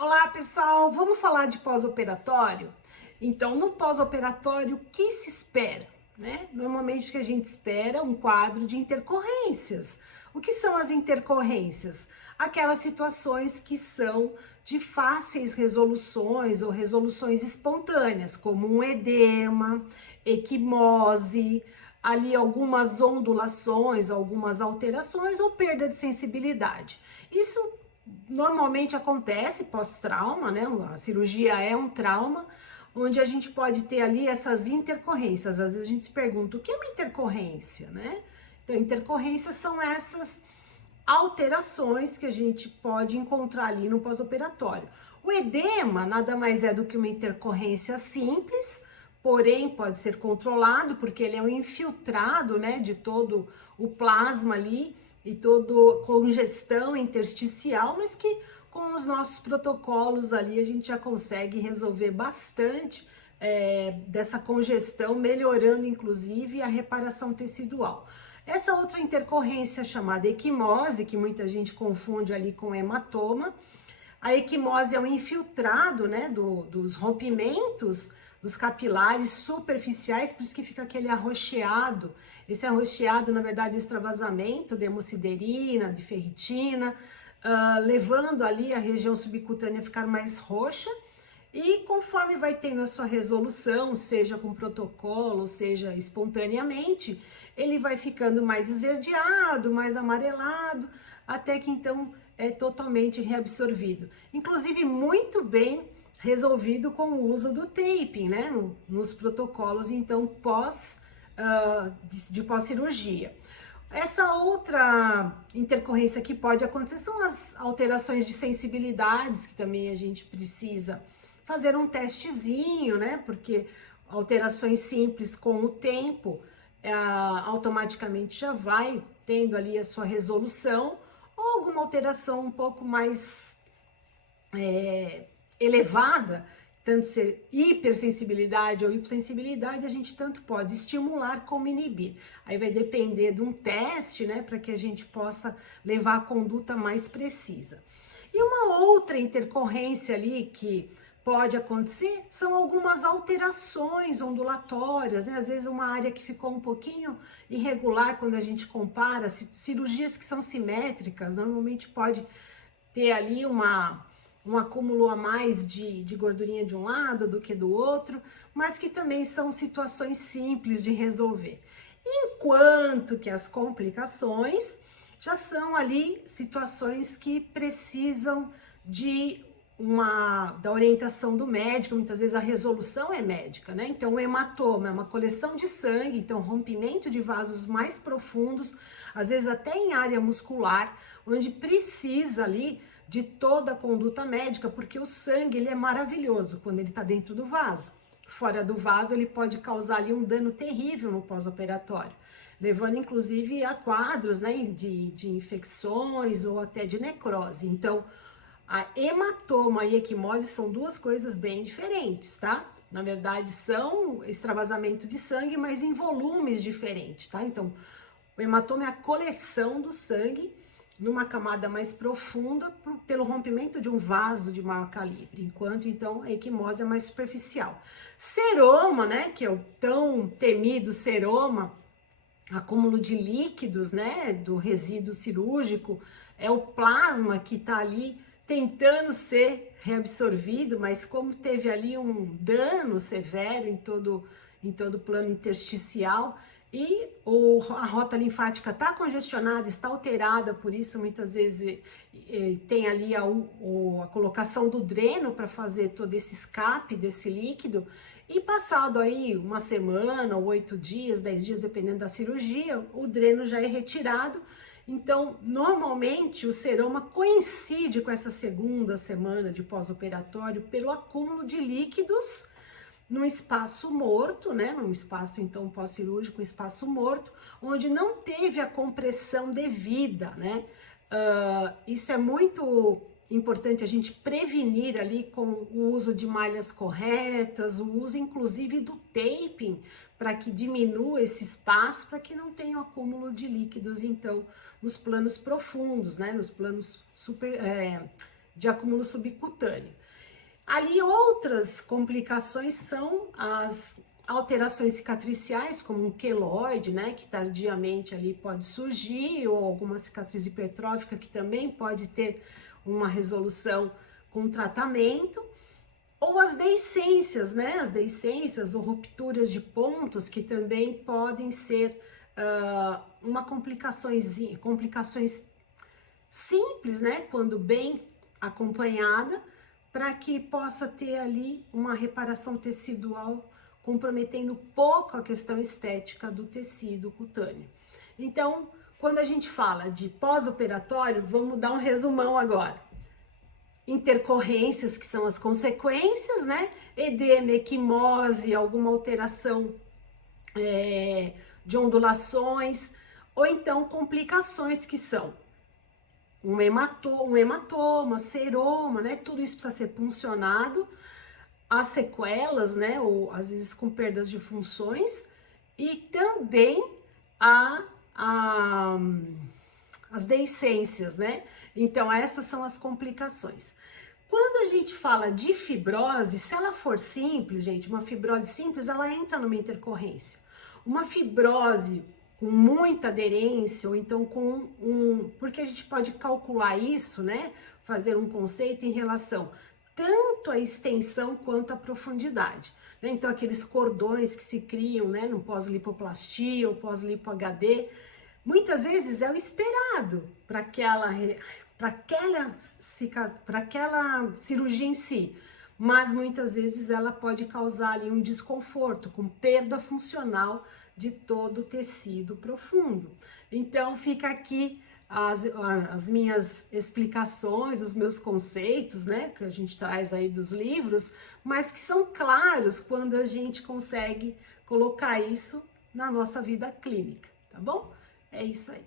Olá, pessoal! Vamos falar de pós-operatório? Então, no pós-operatório, o que se espera, né? Normalmente o que a gente espera é um quadro de intercorrências. O que são as intercorrências? Aquelas situações que são de fáceis resoluções ou resoluções espontâneas, como um edema, equimose, ali algumas ondulações, algumas alterações ou perda de sensibilidade. Isso normalmente acontece pós-trauma, né? A cirurgia é um trauma, onde a gente pode ter ali essas intercorrências. Às vezes a gente se pergunta, o que é uma intercorrência, né? Então, intercorrências são essas alterações que a gente pode encontrar ali no pós-operatório. O edema nada mais é do que uma intercorrência simples, porém pode ser controlado, porque ele é um infiltrado, né, de todo o plasma ali, e toda congestão intersticial, mas que com os nossos protocolos ali a gente já consegue resolver bastante dessa congestão, melhorando inclusive a reparação tecidual. Essa outra intercorrência chamada equimose, que muita gente confunde ali com hematoma, a equimose é um infiltrado, né, dos rompimentos dos capilares superficiais, por isso que fica aquele arroxeado. Esse arroxeado, na verdade, é um extravasamento de hemosiderina, de ferritina, levando ali a região subcutânea a ficar mais roxa. E conforme vai tendo a sua resolução, seja com protocolo, seja espontaneamente, ele vai ficando mais esverdeado, mais amarelado, até que então é totalmente reabsorvido. Inclusive, muito bem resolvido com o uso do taping, né? Nos protocolos, então, de pós-cirurgia. Essa outra intercorrência que pode acontecer são as alterações de sensibilidades, que também a gente precisa fazer um testezinho, né? Porque alterações simples com o tempo, automaticamente já vai tendo ali a sua resolução, ou alguma alteração um pouco mais elevada, tanto ser hipersensibilidade ou hipossensibilidade, a gente tanto pode estimular como inibir. Aí vai depender de um teste, né, para que a gente possa levar a conduta mais precisa. E uma outra intercorrência ali que pode acontecer são algumas alterações ondulatórias, né? Às vezes uma área que ficou um pouquinho irregular quando a gente compara, cirurgias que são simétricas, normalmente pode ter ali um acúmulo a mais de gordurinha de um lado do que do outro, mas que também são situações simples de resolver. Enquanto que as complicações já são ali situações que precisam da orientação do médico, muitas vezes a resolução é médica, né? Então, o hematoma é uma coleção de sangue, então rompimento de vasos mais profundos, às vezes até em área muscular, onde precisa ali de toda a conduta médica, porque o sangue ele é maravilhoso quando ele está dentro do vaso. Fora do vaso, ele pode causar ali um dano terrível no pós-operatório, levando inclusive a quadros, né, de infecções ou até de necrose. Então, a hematoma e equimose são duas coisas bem diferentes, tá? Na verdade, são extravasamento de sangue, mas em volumes diferentes, tá? Então, o hematoma é a coleção do sangue numa camada mais profunda pelo rompimento de um vaso de maior calibre, enquanto então a equimose é mais superficial. Seroma, né, que é o tão temido seroma, acúmulo de líquidos, né, do resíduo cirúrgico, é o plasma que está ali tentando ser reabsorvido, mas como teve ali um dano severo em todo o plano intersticial, e a rota linfática está congestionada, está alterada, por isso muitas vezes tem ali a colocação do dreno para fazer todo esse escape desse líquido, e passado aí uma semana, 8 dias, 10 dias, dependendo da cirurgia, o dreno já é retirado. Então, normalmente o seroma coincide com essa segunda semana de pós-operatório pelo acúmulo de líquidos num espaço morto, né? Num espaço, então, pós-cirúrgico, um espaço morto, onde não teve a compressão devida, né? Isso é muito importante a gente prevenir ali com o uso de malhas corretas, o uso, inclusive, do taping, para que diminua esse espaço, para que não tenha o acúmulo de líquidos, então, nos planos profundos, né? Nos planos de acúmulo subcutâneo. Ali outras complicações são as alterações cicatriciais, como um queloide, né, que tardiamente ali pode surgir, ou alguma cicatriz hipertrófica que também pode ter uma resolução com tratamento, ou as deiscências, né, as deiscências ou rupturas de pontos que também podem ser complicações simples, né, quando bem acompanhada, para que possa ter ali uma reparação tecidual, comprometendo pouco a questão estética do tecido cutâneo. Então, quando a gente fala de pós-operatório, vamos dar um resumão agora. Intercorrências, que são as consequências, né? Edema, equimose, alguma alteração de ondulações, ou então complicações que são um hematoma, seroma, né? Tudo isso precisa ser puncionado. As sequelas, né? Ou às vezes com perdas de funções, e também as deiscências, né? Então, essas são as complicações. Quando a gente fala de fibrose, se ela for simples, gente, uma fibrose simples, ela entra numa intercorrência. Uma fibrose com muita aderência, ou então com porque a gente pode calcular isso, né? Fazer um conceito em relação tanto à extensão quanto à profundidade, né? Então, aqueles cordões que se criam, né, no pós-lipoplastia ou pós-lipo-HD, muitas vezes é o esperado para aquela cirurgia em si, mas muitas vezes ela pode causar ali um desconforto, com perda funcional de todo o tecido profundo. Então, fica aqui as minhas explicações, os meus conceitos, né, que a gente traz aí dos livros, mas que são claros quando a gente consegue colocar isso na nossa vida clínica, tá bom? É isso aí.